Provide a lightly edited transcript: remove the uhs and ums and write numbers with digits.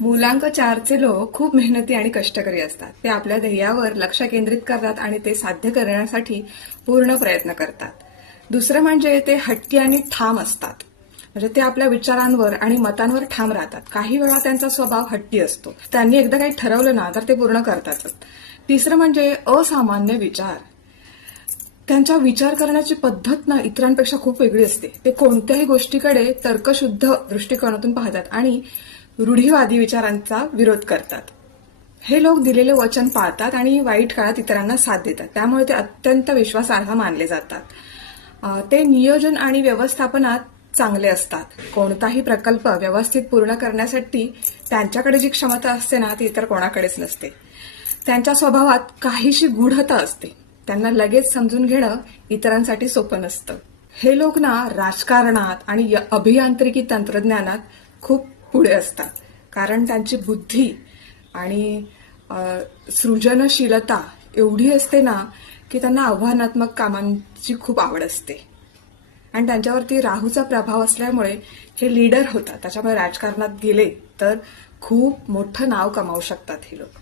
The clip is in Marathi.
मूलांक 4चे लोक खूप मेहनती आणि कष्टकरी असतात. ते आपल्या ध्येयावर लक्ष केंद्रित करतात आणि ते साध्य करण्यासाठी पूर्ण प्रयत्न करतात. दुसरं म्हणजे ते हट्टी आणि ठाम असतात. म्हणजे ते आपल्या विचारांवर आणि मतांवर ठाम राहतात. काही वेळा त्यांचा स्वभाव हट्टी असतो. त्यांनी एकदा काही ठरवलं ना तर ते पूर्ण करतातच. तिसरं म्हणजे असामान्य विचार. त्यांच्या विचार करण्याची पद्धत ना इतरांपेक्षा खूप वेगळी असते. ते कोणत्याही गोष्टीकडे तर्कशुद्ध दृष्टिकोनातून पाहतात आणि रूढीवादी विचारांचा विरोध करतात. हे लोक दिलेले वचन पाळतात आणि वाईट काळात इतरांना साथ देतात. त्यामुळे ते अत्यंत विश्वासार्ह मानले जातात. ते नियोजन आणि व्यवस्थापनात चांगले असतात. कोणताही प्रकल्प व्यवस्थित पूर्ण करण्यासाठी त्यांच्याकडे जी क्षमता असते ना ती इतर कोणाकडेच नसते. त्यांच्या स्वभावात काहीशी गूढता असते. त्यांना लगेच समजून घेणं इतरांसाठी सोपं नसतं. हे लोक ना राजकारणात आणि अभियांत्रिकी तंत्रज्ञानात खूप पुढे असतात. कारण त्यांची बुद्धी आणि सृजनशीलता एवढी असते ना की त्यांना आव्हानात्मक कामांची खूप आवड असते. आणि त्यांच्यावरती राहूचा प्रभाव असल्यामुळे हे लीडर होतात. त्याच्यामुळे राजकारणात गेले तर खूप मोठं नाव कमावू शकतात हे लोक.